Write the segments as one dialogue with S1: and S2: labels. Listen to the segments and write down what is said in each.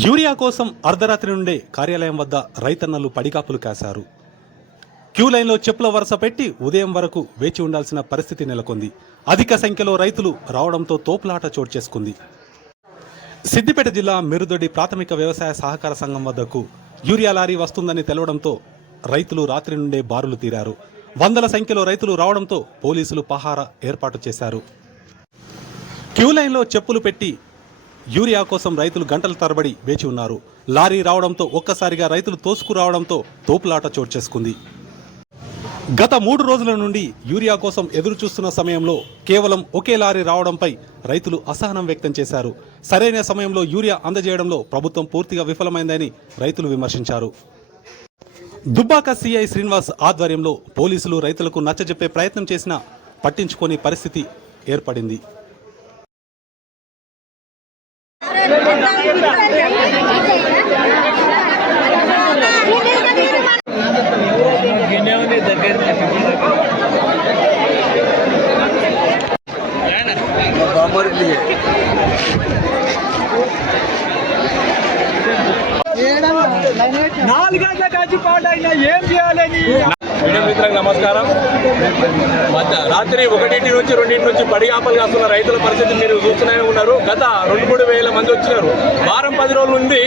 S1: Urea కోసం అర్ధరాత్రి నుండే కార్యాలయం వద్ద రైతన్నలు పడికాపులు కాశారు. క్యూ లైన్లో చెప్పుల వరుస పెట్టి ఉదయం వరకు వేచి ఉండాల్సిన పరిస్థితి నెలకొంది. అధిక సంఖ్యలో రైతులు రావడంతో తోపులాట చోటు చేసుకుంది. సిద్దిపేట జిల్లా మెరుదొడి ప్రాథమిక వ్యవసాయ సహకార సంఘం వద్దకు యూరియా లారీ వస్తుందని తెలవడంతో రైతులు రాత్రి నుండే బారులు తీరారు. వందల సంఖ్యలో రైతులు రావడంతో పోలీసులు పహారా ఏర్పాటు చేశారు. క్యూ లైన్లో చెప్పులు పెట్టి యూరియా కోసం రైతులు గంటల తరబడి వేచి ఉన్నారు. లారీ రావడంతో ఒక్కసారిగా రైతులు తోసుకురావడంతో తోపులాట చోటు చేసుకుంది. గత మూడు రోజుల నుండి యూరియా కోసం ఎదురు చూస్తున్న సమయంలో కేవలం ఒకే లారీ రావడంపై రైతులు అసహనం వ్యక్తం చేశారు. సరైన సమయంలో యూరియా అందజేయడంలో ప్రభుత్వం పూర్తిగా విఫలమైందని రైతులు విమర్శించారు. దుబ్బాక సిఐ శ్రీనివాస్ ఆధ్వర్యంలో పోలీసులు రైతులకు నచ్చజెప్పే ప్రయత్నం చేసినా పట్టించుకోని పరిస్థితి ఏర్పడింది.
S2: గిన్నె
S3: కాచి పాడైనా ఏం చేయాలని
S4: మీడియా మిత్రులకు నమస్కారం. మధ్య రాత్రి ఒకటింటి నుంచి రెండింటి నుంచి పడిగాపలు కాస్తున్న రైతుల పరిస్థితి మీరు చూస్తూనే ఉన్నారు. గత రెండు మూడు వేల మంది వచ్చినారు. వారం పది రోజులు ఉంది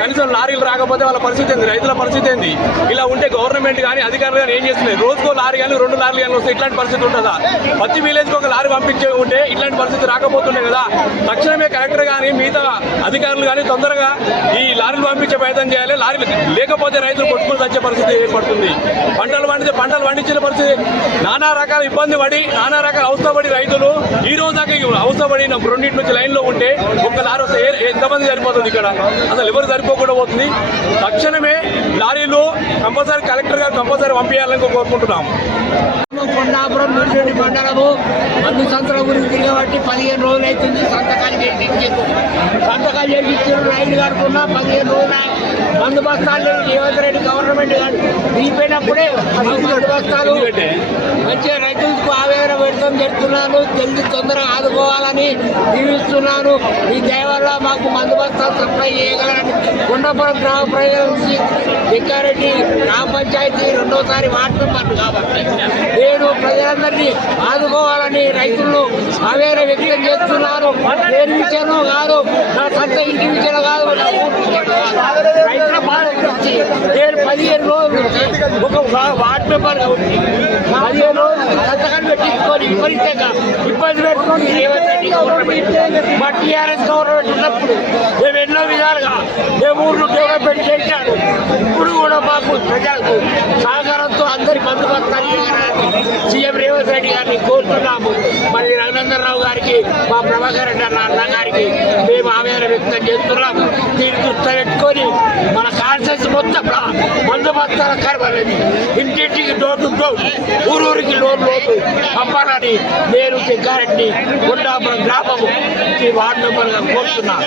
S4: కనీసం లారీలు రాకపోతే వాళ్ళ పరిస్థితి ఏంది? రైతుల పరిస్థితి ఏంది? ఇలా ఉంటే గవర్నమెంట్ కానీ అధికారులు కానీ ఏం చేస్తున్నాయి రోజుకో లారీ కానీ రెండు లారీలు కానీ వస్తే ఇట్లాంటి పరిస్థితి ఉంటుందా? ప్రతి విలేజ్కి ఒక లారీ పంపించే ఉంటే ఇట్లాంటి పరిస్థితి రాకపోతుండే కదా? తక్షణమే కలెక్టర్ కానీ మిగతా అధికారులు కానీ తొందరగా ఈ లారీలు పంపించే ప్రయత్నం చేయాలి. లారీలు లేకపోతే రైతులు కొట్టుకుని వచ్చే పరిస్థితి ఏర్పడుతుంది. పంటలు పండితే పంటలు పండించిన పరిస్థితి. నానా రకాల ఇబ్బంది పడి నానా రకాల అవసరపడి రైతులు. ఈ రోజు దాకా అవసరపడి రెండింటి నుంచి లైన్లో ఉంటే ఒక్క లారీ వస్తే ఎంతమంది సరిపోతుంది ఇక్కడ? అసలు ఎవరు సరిపోకుండా పోతుంది? తక్షణమే లారీలు కంపల్సరీ కలెక్టర్ గారు కంపల్సరీ పంపించాలని కోరుకుంటున్నాం
S3: కొండాపురం మిడిరెడ్డి మండలము మందు సంతల గురించి తిరగబట్టి పదిహేను రోజులు అవుతుంది సంతకాలు చేసి సంతకాలు చేసి ఇచ్చారు రైలు కడుకున్నా పదిహేను రోజులు మందు బస్తాలు రేవంత్ రెడ్డి గవర్నమెంట్ గారు దిగిపోయినప్పుడే మంచిగా రైతులకు ఆవేదన వ్యక్తం చేస్తున్నాను జల్దీ తొందరగా ఆదుకోవాలని జీవిస్తున్నాను ఈ దయ మాకు మందు బస్తాలు సప్లై చేయగలరని కొండపురం గ్రామ ప్రజల నుంచి జగ్గారెడ్డి గ్రామ పంచాయతీ రెండోసారి వార్డు మెంబర్ కాబట్టి నేను ప్రజలందరినీ ఆదుకోవాలని రైతులను ఆవేదన వ్యక్తం చేస్తున్నాను. నేను విషయంలో కాదు నా సొంత ఇంటి విషయంలో కాదు నా ఊరు విషయంలో కాదు. రైతుల నుంచి నేను పదిహేను రోజుల నుంచి ఒక వార్డ్ మెంబర్ కాబట్టి పదిహేను రోజులు సంతకాలు పెట్టించుకొని విపరీతంగా ఇబ్బంది పెట్టుకొని రేవంత్ రెడ్డి గవర్నమెంట్ మా టీఆర్ఎస్ గవర్నమెంట్ ఉన్నప్పుడు మేము ఎన్నో విధాలుగా మేము ఊర్లు డెవలప్మెంట్ చేశాను ఇప్పుడు కూడా మాకు ప్రజలకు సహకారంతో అందరి బంధుపత్రాలు సీఎం రేవంత్ రెడ్డి గారిని కోరుతున్నాము. మళ్ళీ రఘునందనరావు గారికి మా ప్రభాకర్ రెడ్డి అన్న అన్న గారికి మేము ఆవేదన వ్యక్తం చేస్తున్నాము. దీన్ని దృష్టి బంధుపత్రాల కరవలేదు ఇంటింటికి డోర్ టు డోర్ ఊరూరికి లోన్ లోపు పంపాలని నేను జగ్గారెడ్డి గుండాపురం గ్రామము. వార్డు నెంబర్గా కోరుతున్నాను